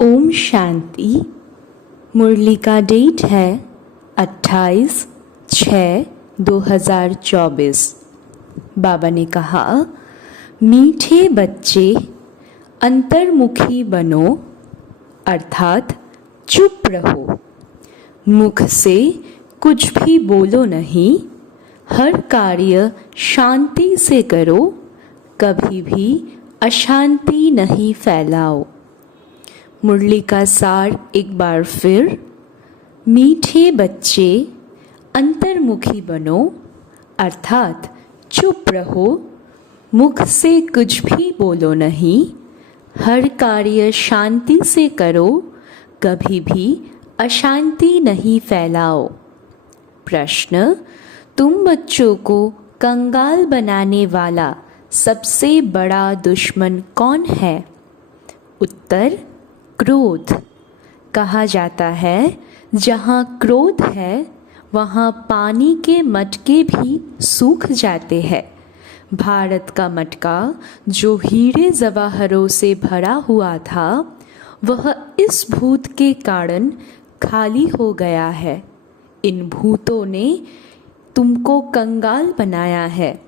ओम शांति। मुरली का डेट है 28/6/2024। बाबा ने कहा, मीठे बच्चे अंतर्मुखी बनो, अर्थात चुप रहो। मुख से कुछ भी बोलो नहीं, हर कार्य शांति से करो, कभी भी अशांति नहीं फैलाओ। मुरली का सार एक बार फिर, मीठे बच्चे अंतर्मुखी बनो, अर्थात चुप रहो। मुख से कुछ भी बोलो नहीं, हर कार्य शांति से करो, कभी भी अशांति नहीं फैलाओ। प्रश्न, तुम बच्चों को कंगाल बनाने वाला सबसे बड़ा दुश्मन कौन है? उत्तर, क्रोध। कहा जाता है, जहाँ क्रोध है वहाँ पानी के मटके भी सूख जाते हैं। भारत का मटका जो हीरे जवाहरों से भरा हुआ था, वह इस भूत के कारण खाली हो गया है। इन भूतों ने तुमको कंगाल बनाया है।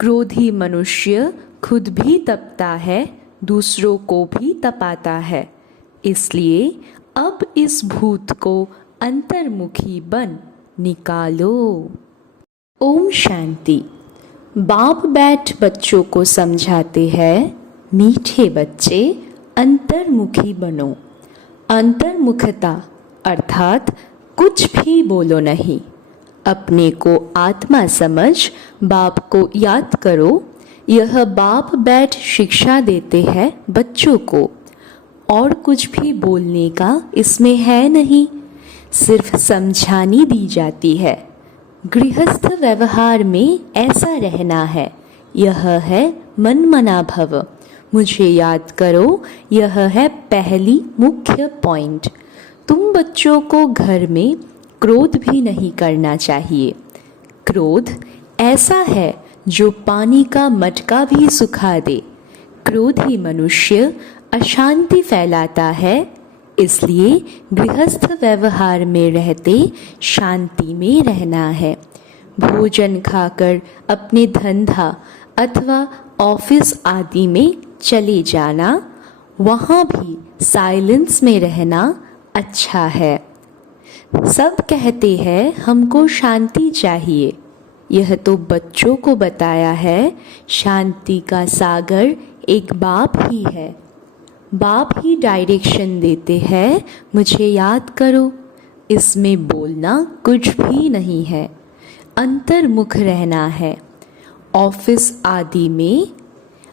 क्रोधी मनुष्य खुद भी तपता है, दूसरों को भी तपाता है। इसलिए अब इस भूत को अंतर्मुखी बन निकालो। ओम शांति। बाप बैठ बच्चों को समझाते हैं, मीठे बच्चे अंतर्मुखी बनो। अंतर्मुखता अर्थात कुछ भी बोलो नहीं, अपने को आत्मा समझ बाप को याद करो। यह बाप बैठ शिक्षा देते हैं बच्चों को। और कुछ भी बोलने का इसमें है नहीं, सिर्फ समझानी दी जाती है। गृहस्थ व्यवहार में ऐसा रहना है। यह है मन मना भव। मुझे याद करो, यह है पहली मुख्य पॉइंट। तुम बच्चों को घर में क्रोध भी नहीं करना चाहिए। क्रोध ऐसा है जो पानी का मटका भी सुखा दे। क्रोधी मनुष्य अशांति फैलाता है। इसलिए गृहस्थ व्यवहार में रहते शांति में रहना है। भोजन खाकर अपने धंधा अथवा ऑफिस आदि में चले जाना, वहाँ भी साइलेंस में रहना अच्छा है। सब कहते हैं हमको शांति चाहिए। यह तो बच्चों को बताया है, शांति का सागर एक बाप ही है। बाप ही डायरेक्शन देते हैं, मुझे याद करो। इसमें बोलना कुछ भी नहीं है, अंतर्मुख रहना है। ऑफिस आदि में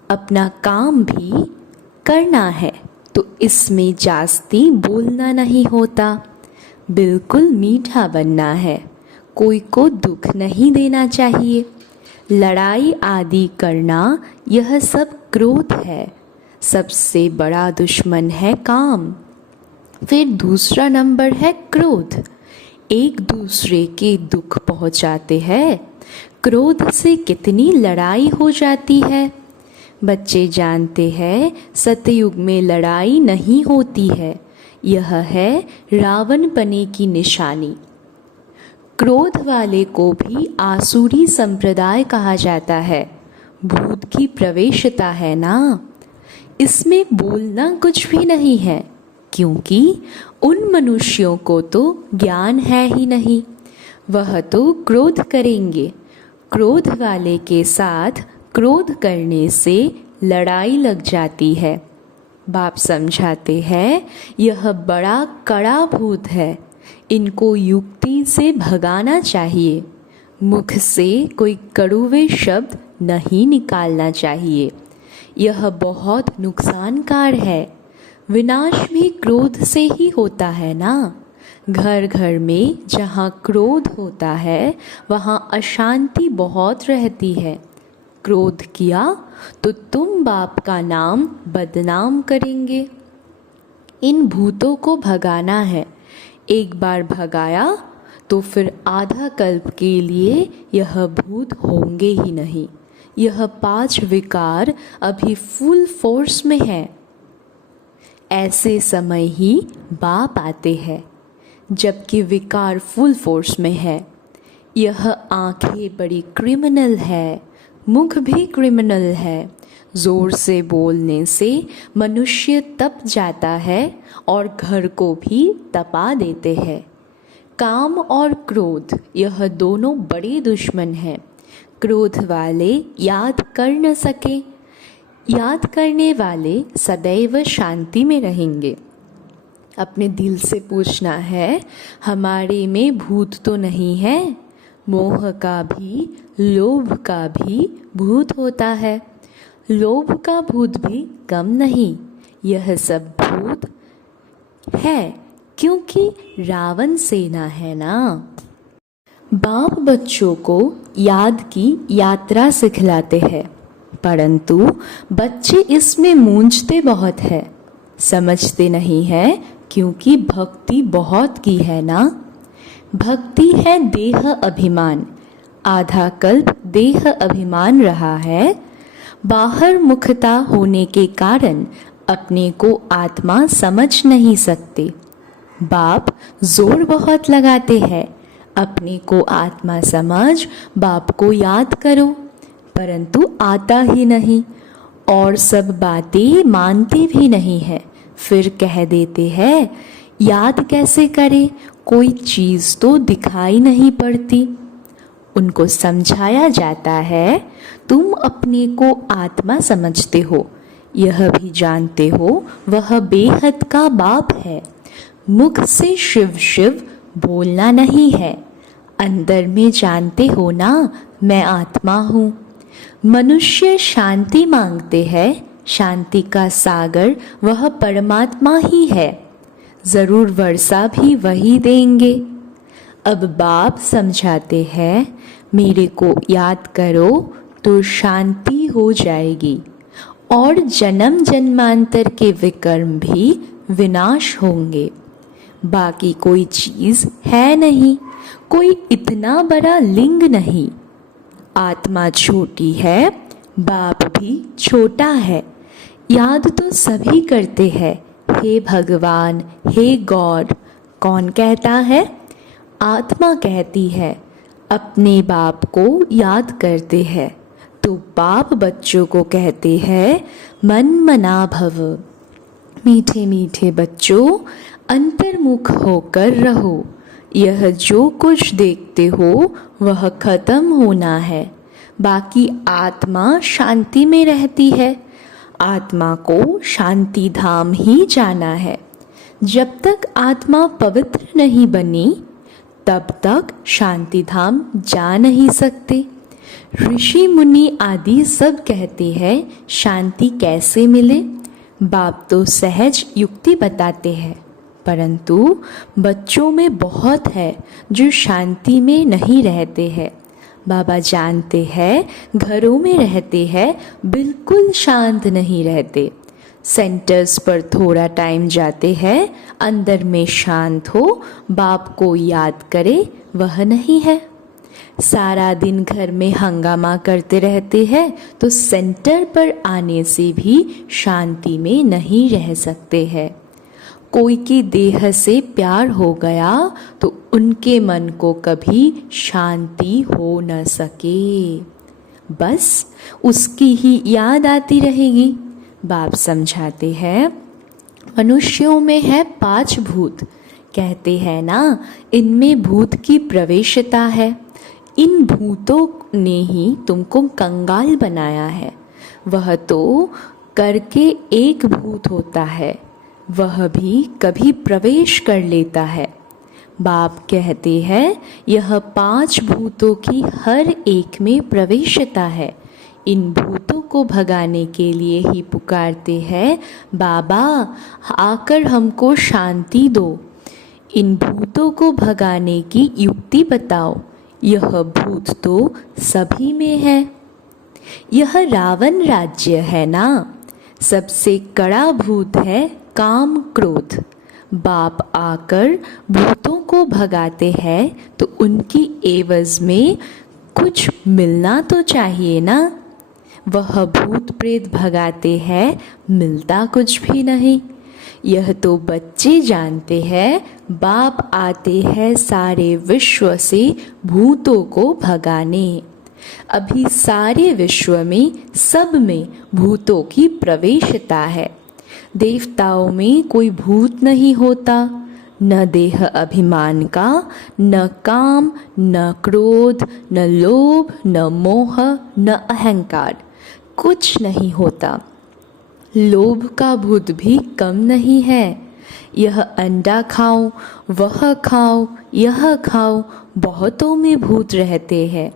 अपना काम भी करना है, तो इसमें जास्ती बोलना नहीं होता। बिल्कुल मीठा बनना है, कोई को दुख नहीं देना चाहिए। लड़ाई आदि करना, यह सब क्रोध है। सबसे बड़ा दुश्मन है काम। फिर दूसरा नंबर है क्रोध। एक दूसरे के दुख पहुंचाते हैं। क्रोध से कितनी लड़ाई हो जाती है। बच्चे जानते हैं सतयुग में लड़ाई नहीं होती है। यह है रावण पने की निशानी। क्रोध वाले को भी आसुरी संप्रदाय कहा जाता है। भूत की प्रवेशता है ना। इसमें बोलना कुछ भी नहीं है, क्योंकि उन मनुष्यों को तो ज्ञान है ही नहीं। वह तो क्रोध करेंगे। क्रोध वाले के साथ क्रोध करने से लड़ाई लग जाती है। बाप समझाते हैं, यह बड़ा कड़ा भूत है। इनको युक्ति से भगाना चाहिए। मुख से कोई कड़वे शब्द नहीं निकालना चाहिए। यह बहुत नुकसानकार है। विनाश भी क्रोध से ही होता है ना। घर घर में जहाँ क्रोध होता है, वहाँ अशांति बहुत रहती है। क्रोध किया तो तुम बाप का नाम बदनाम करेंगे। इन भूतों को भगाना है। एक बार भगाया तो फिर आधा कल्प के लिए यह भूत होंगे ही नहीं। यह 5 विकार अभी फुल फोर्स में है। ऐसे समय ही बाप आते हैं जबकि विकार फुल फोर्स में है। यह आंखें बड़ी क्रिमिनल है, मुख भी क्रिमिनल है। जोर से बोलने से मनुष्य तप जाता है और घर को भी तपा देते हैं। काम और क्रोध यह दोनों बड़े दुश्मन हैं। क्रोध वाले याद कर न सके, याद करने वाले सदैव शांति में रहेंगे। अपने दिल से पूछना है, हमारे में भूत तो नहीं है? मोह का भी लोभ का भी भूत होता है। लोभ का भूत भी कम नहीं। यह सब भूत है क्योंकि रावण सेना है ना। बाप बच्चों को याद की यात्रा सिखलाते हैं, परंतु बच्चे इसमें मूंझते बहुत है, समझते नहीं है क्योंकि भक्ति बहुत की है ना। भक्ति है देह अभिमान। आधा कल्प देह अभिमान रहा है। बाहर मुखता होने के कारण अपने को आत्मा समझ नहीं सकते। बाप जोर बहुत लगाते हैं, अपने को आत्मा समझ, बाप को याद करो, परंतु आता ही नहीं और सब बातें मानते भी नहीं है। फिर कह देते हैं याद कैसे करे, कोई चीज़ तो दिखाई नहीं पड़ती। उनको समझाया जाता है तुम अपने को आत्मा समझते हो, यह भी जानते हो वह बेहद का बाप है। मुख से शिव शिव बोलना नहीं है, अंदर में जानते हो ना मैं आत्मा हूँ। मनुष्य शांति मांगते हैं, शांति का सागर वह परमात्मा ही है। ज़रूर वर्षा भी वही देंगे। अब बाप समझाते हैं मेरे को याद करो तो शांति हो जाएगी और जन्म जन्मांतर के विकर्म भी विनाश होंगे। बाकी कोई चीज़ है नहीं, कोई इतना बड़ा लिंग नहीं। आत्मा छोटी है, बाप भी छोटा है। याद तो सभी करते हैं, हे भगवान, हे गॉड। कौन कहता है? आत्मा कहती है। अपने बाप को याद करते हैं तो बाप बच्चों को कहते हैं मन मना भव। मीठे मीठे बच्चों, अंतर्मुख होकर रहो। यह जो कुछ देखते हो वह खत्म होना है। बाकी आत्मा शांति में रहती है। आत्मा को शांति धाम ही जाना है। जब तक आत्मा पवित्र नहीं बनी तब तक शांति धाम जा नहीं सकते। ऋषि मुनि आदि सब कहते हैं शांति कैसे मिले। बाप तो सहज युक्ति बताते हैं, परंतु बच्चों में बहुत है जो शांति में नहीं रहते हैं। बाबा जानते हैं घरों में रहते हैं, बिल्कुल शांत नहीं रहते। सेंटर्स पर थोड़ा टाइम जाते हैं, अंदर में शांत हो, बाप को याद करे, वह नहीं है। सारा दिन घर में हंगामा करते रहते हैं तो सेंटर पर आने से भी शांति में नहीं रह सकते हैं। कोई की देह से प्यार हो गया तो उनके मन को कभी शांति हो न सके, बस उसकी ही याद आती रहेगी। बाप समझाते हैं मनुष्यों में है 5 भूत। कहते हैं ना इनमें भूत की प्रवेशता है। इन भूतों ने ही तुमको कंगाल बनाया है। वह तो करके एक भूत होता है, वह भी कभी प्रवेश कर लेता है। बाप कहते हैं यह 5 भूतों की हर एक में प्रवेशता है। इन भूतों को भगाने के लिए ही पुकारते हैं बाबा आकर हमको शांति दो। इन भूतों को भगाने की युक्ति बताओ। यह भूत तो सभी में है। यह रावण राज्य है ना, सबसे कड़ा भूत है काम क्रोध। बाप आकर भूतों को भगाते हैं तो उनकी एवज में कुछ मिलना तो चाहिए ना। वह भूत प्रेत भगाते हैं, मिलता कुछ भी नहीं। यह तो बच्चे जानते हैं, बाप आते हैं सारे विश्व से भूतों को भगाने। अभी सारे विश्व में सब में भूतों की प्रवेशता है। देवताओं में कोई भूत नहीं होता, न देह अभिमान का, न काम, न क्रोध, न लोभ, न मोह, न अहंकार, कुछ नहीं होता। लोभ का भूत भी कम नहीं है। यह अंडा खाओ, वह खाओ, यह खाओ, बहुतों में भूत रहते हैं।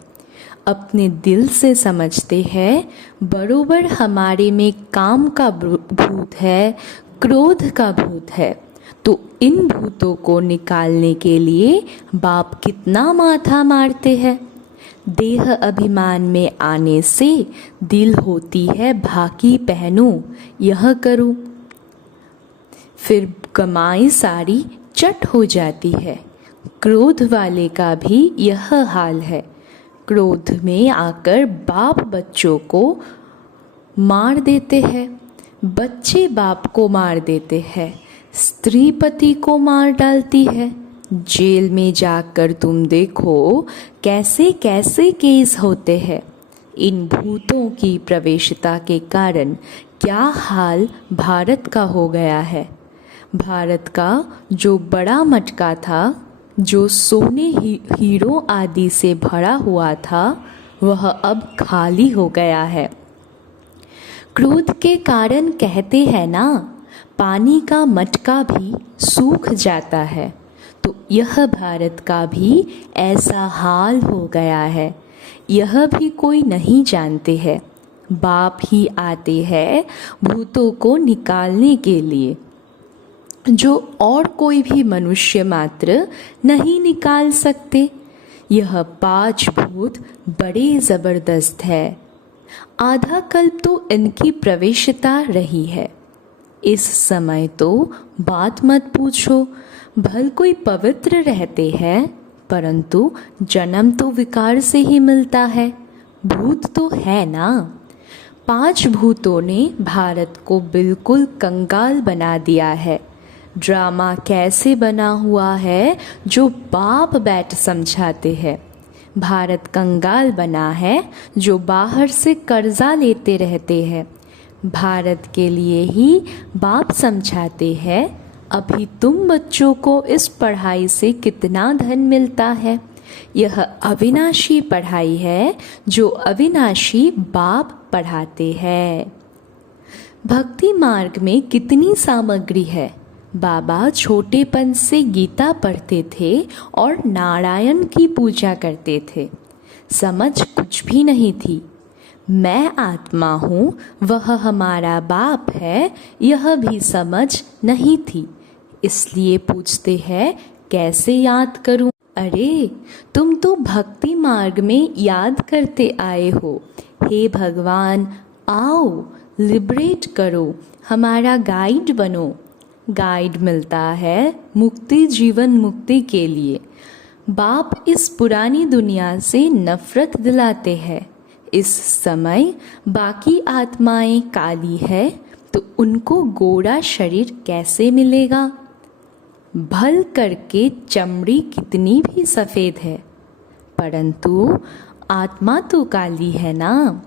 अपने दिल से समझते हैं बरोबर हमारे में काम का भूत है, क्रोध का भूत है। तो इन भूतों को निकालने के लिए बाप कितना माथा मारते हैं। देह अभिमान में आने से दिल होती है भाकी पहनूं, यह करूं, फिर कमाई सारी चट हो जाती है। क्रोध वाले का भी यह हाल है। क्रोध में आकर बाप बच्चों को मार देते हैं, बच्चे बाप को मार देते हैं, स्त्री पति को मार डालती है। जेल में जाकर तुम देखो कैसे कैसे केस होते हैं। इन भूतों की प्रवेशता के कारण क्या हाल भारत का हो गया है। भारत का जो बड़ा मटका था, जो सोने हीरो आदि से भरा हुआ था, वह अब खाली हो गया है। क्रोध के कारण कहते हैं ना, पानी का मटका भी सूख जाता है। तो यह भारत का भी ऐसा हाल हो गया है। यह भी कोई नहीं जानते हैं। बाप ही आते हैं भूतों को निकालने के लिए, जो और कोई भी मनुष्य मात्र नहीं निकाल सकते। यह 5 भूत बड़े ज़बरदस्त है। आधा कल्प तो इनकी प्रवेशता रही है। इस समय तो बात मत पूछो, भल कोई पवित्र रहते हैं, परंतु जन्म तो विकार से ही मिलता है। भूत तो है ना। 5 भूतों ने भारत को बिल्कुल कंगाल बना दिया है। ड्रामा कैसे बना हुआ है जो बाप बैठ समझाते हैं। भारत कंगाल बना है जो बाहर से कर्जा लेते रहते हैं। भारत के लिए ही बाप समझाते हैं, अभी तुम बच्चों को इस पढ़ाई से कितना धन मिलता है। यह अविनाशी पढ़ाई है जो अविनाशी बाप पढ़ाते हैं। भक्ति मार्ग में कितनी सामग्री है। बाबा छोटेपन से गीता पढ़ते थे और नारायण की पूजा करते थे। समझ कुछ भी नहीं थी। मैं आत्मा हूँ, वह हमारा बाप है, यह भी समझ नहीं थी। इसलिए पूछते हैं कैसे याद करूं। अरे तुम तो भक्ति मार्ग में याद करते आए हो। हे भगवान, आओ लिबरेट करो, हमारा गाइड बनो। गाइड मिलता है मुक्ति, जीवन मुक्ति के लिए। बाप इस पुरानी दुनिया से नफरत दिलाते हैं। इस समय बाकी आत्माएं काली है तो उनको गोरा शरीर कैसे मिलेगा। भल करके चमड़ी कितनी भी सफ़ेद है, परंतु आत्मा तो काली है ना।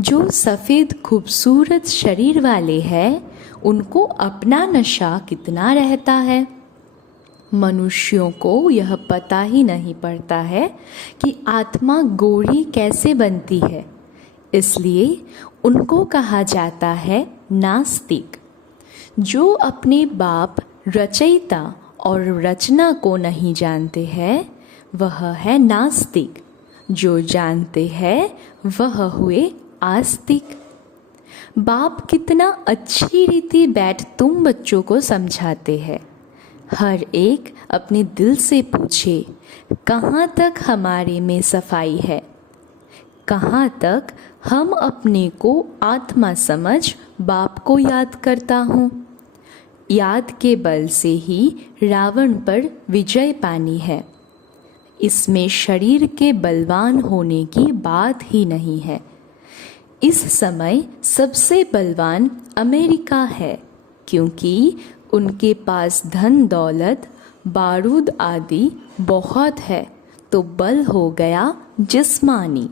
जो सफ़ेद खूबसूरत शरीर वाले हैं, उनको अपना नशा कितना रहता है। मनुष्यों को यह पता ही नहीं पड़ता है कि आत्मा गोरी कैसे बनती है। इसलिए उनको कहा जाता है नास्तिक। जो अपने बाप रचयिता और रचना को नहीं जानते हैं, वह है नास्तिक। जो जानते हैं वह हुए आस्तिक। बाप कितना अच्छी रीति बैठ तुम बच्चों को समझाते हैं। हर एक अपने दिल से पूछे, कहाँ तक हमारे में सफाई है, कहाँ तक हम अपने को आत्मा समझ बाप को याद करता हूँ। याद के बल से ही रावण पर विजय पानी है। इसमें शरीर के बलवान होने की बात ही नहीं है। इस समय सबसे बलवान अमेरिका है, क्योंकि उनके पास धन दौलत बारूद आदि बहुत है तो बल हो गया जिस्मानी।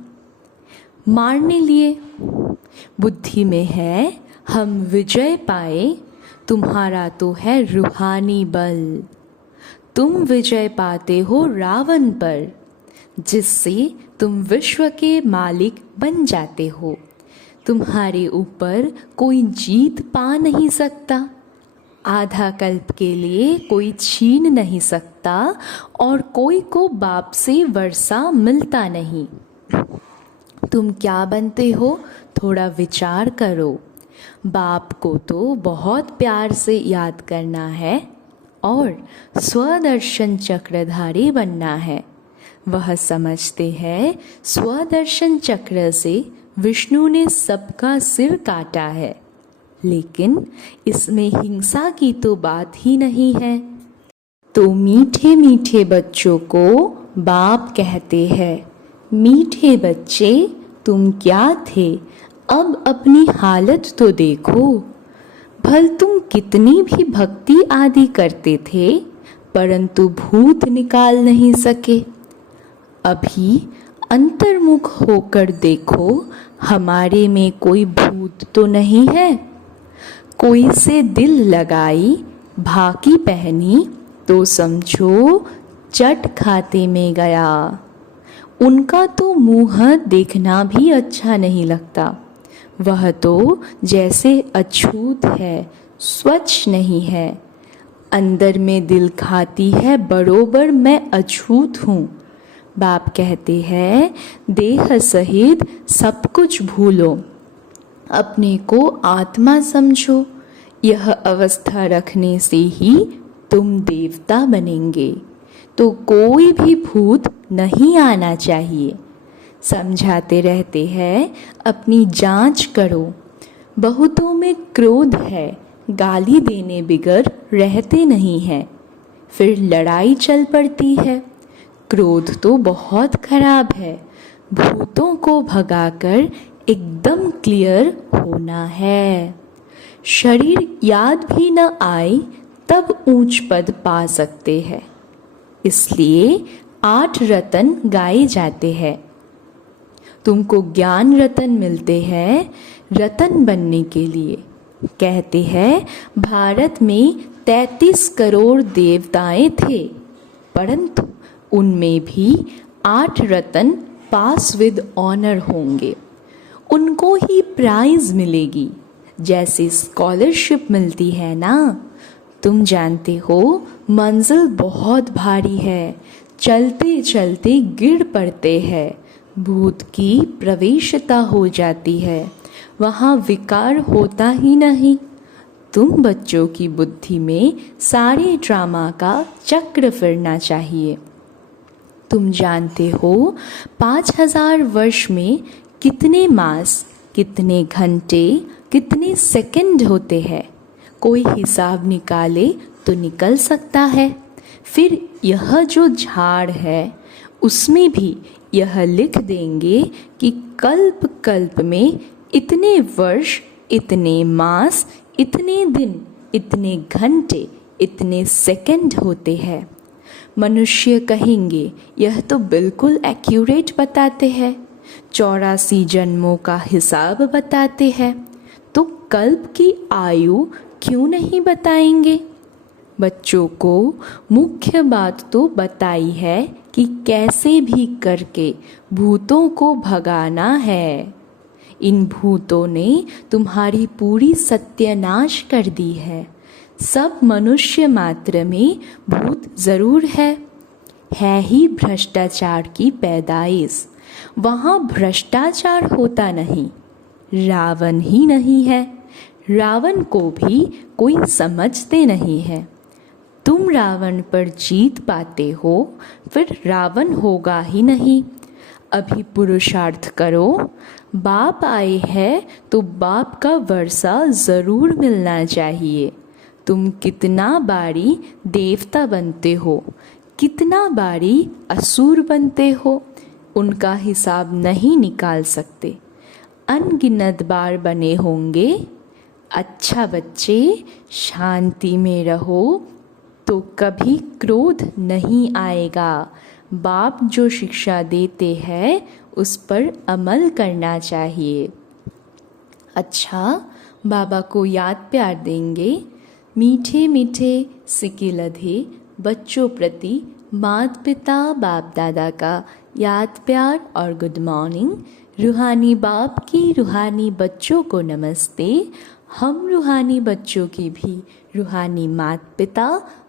मारने लिए बुद्धि में है हम विजय पाए, तुम्हारा तो है रूहानी बल। तुम विजय पाते हो रावण पर, जिससे तुम विश्व के मालिक बन जाते हो। तुम्हारे ऊपर कोई जीत पा नहीं सकता, आधा कल्प के लिए कोई छीन नहीं सकता, और कोई को बाप से वर्षा मिलता नहीं। तुम क्या बनते हो थोड़ा विचार करो। बाप को तो बहुत प्यार से याद करना है और स्वदर्शन चक्रधारी बनना है। वह समझते हैं स्वदर्शन चक्र से विष्णु ने सबका सिर काटा है, लेकिन इसमें हिंसा की तो बात ही नहीं है। तो मीठे मीठे बच्चों को बाप कहते हैं, मीठे बच्चे तुम क्या थे, अब अपनी हालत तो देखो। भल तुम कितनी भी भक्ति आदि करते थे, परंतु भूत निकाल नहीं सके। अभी अंतर्मुख होकर देखो, हमारे में कोई भूत तो नहीं है। कोई से दिल लगाई, भाकी पहनी, तो समझो चट खाते में गया। उनका तो मुंह देखना भी अच्छा नहीं लगता। वह तो जैसे अछूत है, स्वच्छ नहीं है। अंदर में दिल खाती है, बरोबर मैं अछूत हूँ। बाप कहते हैं देह सहित सब कुछ भूलो, अपने को आत्मा समझो। यह अवस्था रखने से ही तुम देवता बनेंगे। तो कोई भी भूत नहीं आना चाहिए। समझाते रहते हैं अपनी जांच करो। बहुतों में क्रोध है, गाली देने बिगर रहते नहीं हैं, फिर लड़ाई चल पड़ती है। क्रोध तो बहुत खराब है। भूतों को भगाकर एकदम क्लियर होना है। शरीर याद भी न आए तब ऊंच पद पा सकते हैं। इसलिए 8 रतन गाए जाते हैं। तुमको ज्ञान रतन मिलते हैं रतन बनने के लिए। कहते हैं भारत में 33 करोड़ देवताएं थे, परंतु उनमें भी 8 रतन पास विद ऑनर होंगे। उनको ही प्राइज मिलेगी, जैसे स्कॉलरशिप मिलती है ना। तुम जानते हो मंजिल बहुत भारी है, चलते चलते गिर पड़ते हैं। भूत की प्रवेशता हो जाती है, वहाँ विकार होता ही नहीं। तुम बच्चों की बुद्धि में सारे ड्रामा का चक्र फिरना चाहिए। तुम जानते हो 5000 वर्ष में कितने मास, कितने घंटे, कितने सेकंड होते हैं। कोई हिसाब निकाले तो निकल सकता है। फिर यह जो झाड़ है उसमें भी यह लिख देंगे कि कल्प कल्प में इतने वर्ष, इतने मास, इतने दिन, इतने घंटे, इतने सेकंड होते हैं। मनुष्य कहेंगे यह तो बिल्कुल एक्यूरेट बताते हैं, 84 जन्मों का हिसाब बताते हैं, तो कल्प की आयु क्यों नहीं बताएंगे। बच्चों को मुख्य बात तो बताई है कि कैसे भी करके भूतों को भगाना है। इन भूतों ने तुम्हारी पूरी सत्यानाश कर दी है। सब मनुष्य मात्र में भूत जरूर है ही भ्रष्टाचार की पैदाइश। वहाँ भ्रष्टाचार होता नहीं, रावण ही नहीं है। रावण को भी कोई समझते नहीं है। तुम रावण पर जीत पाते हो, फिर रावण होगा ही नहीं। अभी पुरुषार्थ करो। बाप आए हैं तो बाप का वर्षा ज़रूर मिलना चाहिए। तुम कितना बारी देवता बनते हो, कितना बारी असुर बनते हो, उनका हिसाब नहीं निकाल सकते। अनगिनत बार बने होंगे। अच्छा बच्चे, शांति में रहो तो कभी क्रोध नहीं आएगा। बाप जो शिक्षा देते हैं उस पर अमल करना चाहिए। अच्छा, बाबा को याद प्यार देंगे। मीठे मीठे सिके लधे बच्चों प्रति माता पिता बाप दादा का याद प्यार और गुड मॉर्निंग। रूहानी बाप की रूहानी बच्चों को नमस्ते। हम रूहानी बच्चों की भी रूहानी माता पिता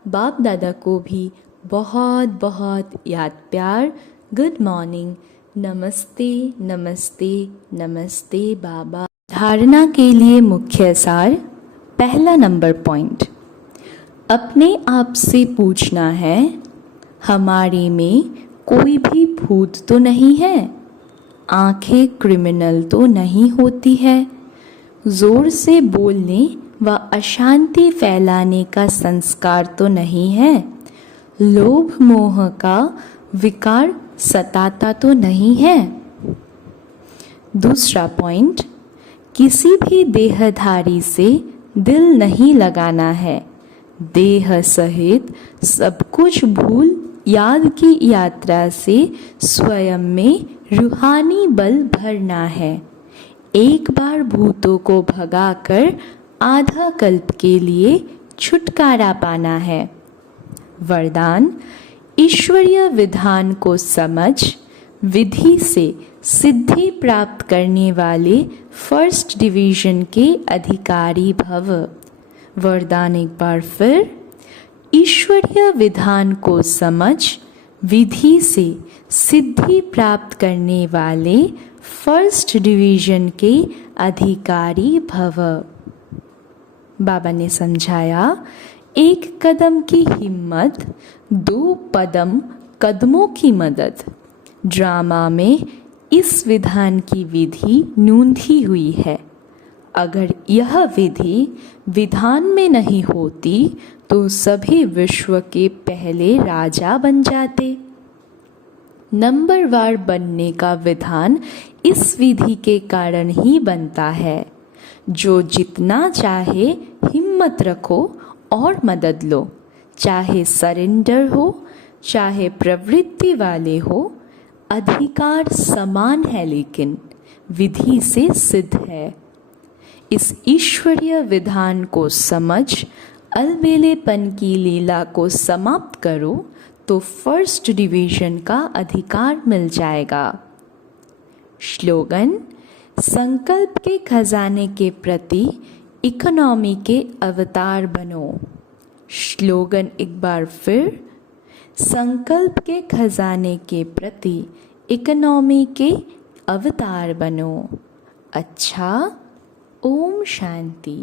बाप दादा को भी बहुत बहुत याद प्यार, गुड मॉर्निंग, नमस्ते नमस्ते नमस्ते बाबा। धारणा के लिए मुख्य सार। पहला नंबर पॉइंट, अपने आप से पूछना है, हमारे में कोई भी भूत तो नहीं है, आंखें क्रिमिनल तो नहीं होती है, जोर से बोलने व अशांति फैलाने का संस्कार तो नहीं है, लोभ मोह का विकार सताता तो नहीं है। दूसरा पॉइंट, किसी भी देहधारी से दिल नहीं लगाना है, देह सहित सब कुछ भूल याद की यात्रा से स्वयं में रूहानी बल भरना है। एक बार भूतों को भगाकर आधा कल्प के लिए छुटकारा पाना है। वरदान, ईश्वरीय विधान को समझ विधि से सिद्धि प्राप्त करने वाले फर्स्ट डिवीजन के अधिकारी भव। वरदान एक बार फिर, ईश्वरीय विधान को समझ विधि से सिद्धि प्राप्त करने वाले फर्स्ट डिवीजन के अधिकारी भव। बाबा ने समझाया, एक कदम की हिम्मत, दो कदमों की मदद। ड्रामा में इस विधान की विधि नूंधी हुई है। अगर यह विधि विधान में नहीं होती तो सभी विश्व के पहले राजा बन जाते। नंबरवार बनने का विधान इस विधि के कारण ही बनता है। जो जितना चाहे हिम्मत रखो और मदद लो, चाहे सरेंडर हो चाहे प्रवृत्ति वाले हो, अधिकार समान है लेकिन विधि से सिद्ध है। इस ईश्वरीय विधान को समझ अलबेलेपन की लीला को समाप्त करो तो फर्स्ट डिवीजन का अधिकार मिल जाएगा। स्लोगन, संकल्प के खजाने के प्रति इकोनॉमी के अवतार बनो। स्लोगन एक बार फिर, संकल्प के खजाने के प्रति इकोनॉमी के अवतार बनो। अच्छा, ओम शांति।